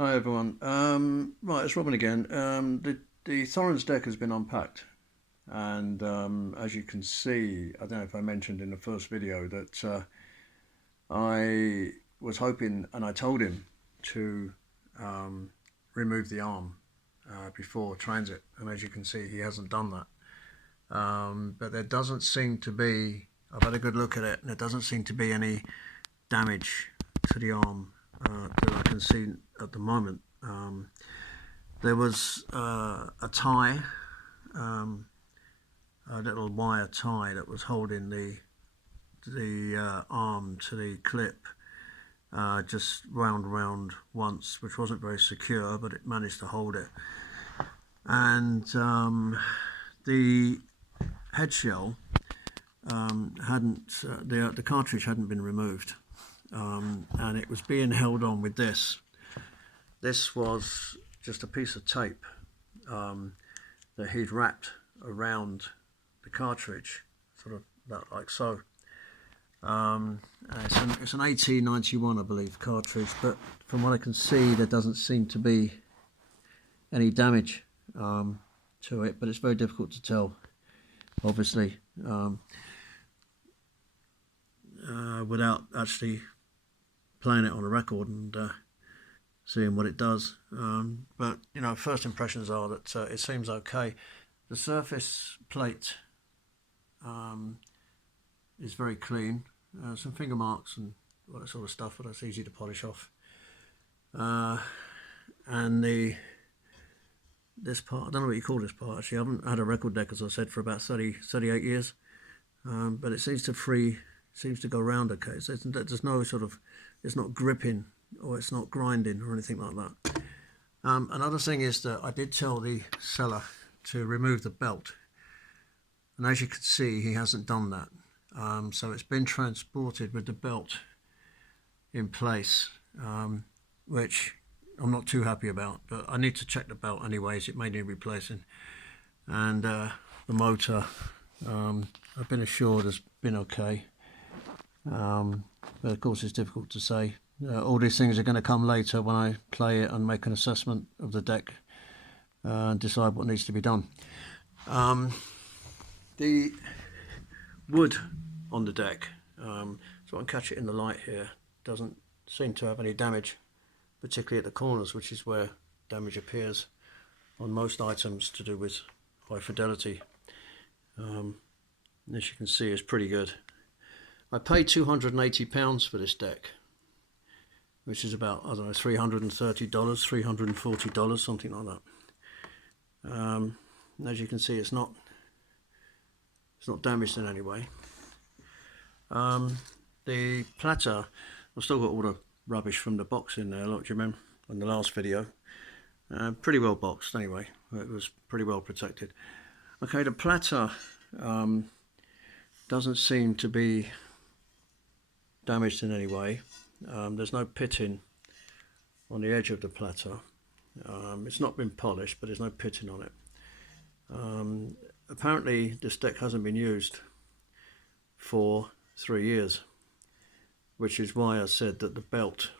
Hi everyone. Right, it's Robin again. The Thoren's deck has been unpacked, and as you can see, I don't know if I mentioned in the first video that I was hoping, and I told him to um, remove the arm before transit, and as you can see, he hasn't done that. But there doesn't seem to be. I've had a good look at it, and there doesn't seem to be any damage to the arm that I can see at the moment. There was a tie, um, a little wire tie that was holding the arm to the clip, just round once, which wasn't very secure, but it managed to hold it. And the head shell hadn't the cartridge hadn't been removed, and it was being held on with this. This was just a piece of tape that he'd wrapped around the cartridge, sort of like so. It's an AT91, I believe, cartridge, but from what I can see, there doesn't seem to be any damage to it, but it's very difficult to tell, obviously, without actually playing it on a record and seeing what it does. But you know, first impressions are that it seems okay. The surface plate is very clean. Some finger marks and all that sort of stuff, but that's easy to polish off. And this part, I don't know what you call this part actually. I haven't had a record deck, as I said, for about 38 years. But it seems to go round okay. So there's no sort of, it's not gripping or it's not grinding or anything like that. Another thing is that I did tell the seller to remove the belt, and as you can see, he hasn't done that. So it's been transported with the belt in place, which I'm not too happy about, but I need to check the belt anyways. It may need replacing. And the motor, I've been assured has been okay. But of course it's difficult to say. All these things are going to come later when I play it and make an assessment of the deck and decide what needs to be done. The wood on the deck, so I can catch it in the light here, doesn't seem to have any damage, particularly at the corners, which is where damage appears on most items to do with high fidelity. As you can see, it's pretty good. I paid £280 for this deck, which is about, I don't know, $330, $340, something like that. As you can see, it's not damaged in any way. The platter, I've still got all the rubbish from the box in there, like do you remember in the last video. Pretty well boxed anyway, it was pretty well protected. Okay, the platter doesn't seem to be damaged in any way. There's no pitting on the edge of the platter. It's not been polished, but there's no pitting on it. Apparently this deck hasn't been used for 3 years, which is why I said that the belt,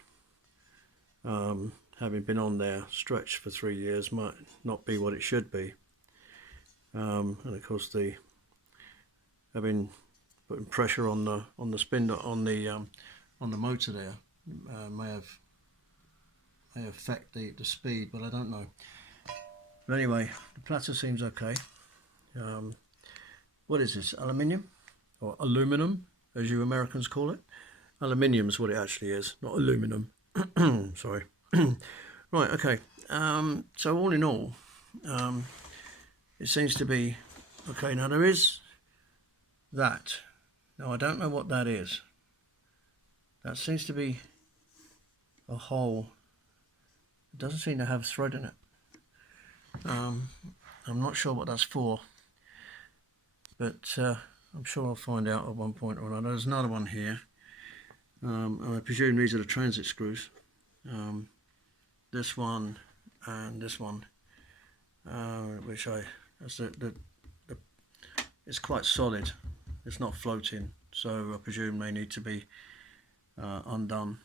having been on there stretched for 3 years, might not be what it should be. And of course I've been putting pressure on the spindle on the motor there, may affect the speed, but I don't know. But anyway, the platter seems okay. What is this, aluminium or aluminum, as you Americans call it? Aluminium is what it actually is, not aluminum. Sorry. Right, okay. So all in all, it seems to be okay. Now there is that. Now I don't know what that is. That seems to be a hole. It doesn't seem to have thread in it. I'm not sure what that's for, but I'm sure I'll find out at one point or another. There's another one here, and I presume these are the transit screws. This one and this one, which it's quite solid. It's not floating, so I presume they need to be undone.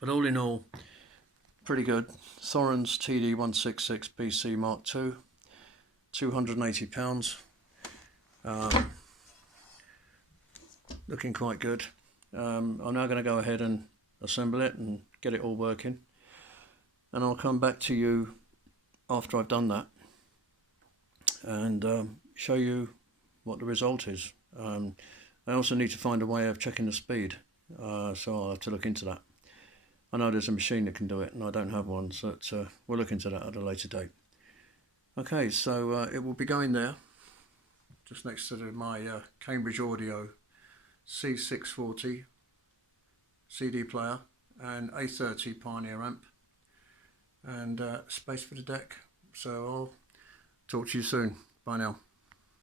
But all in all, pretty good. Thoren's TD166 BC Mark II, £280. Looking quite good. I'm now going to go ahead and assemble it and get it all working, and I'll come back to you after I've done that and show you what the result is. I also need to find a way of checking the speed, so I'll have to look into that. I know there's a machine that can do it and I don't have one, so we'll look into that at a later date. Okay, so it will be going there just next to my Cambridge Audio C640 CD player and A30 Pioneer amp, and space for the deck. So I'll talk to you soon. Bye now.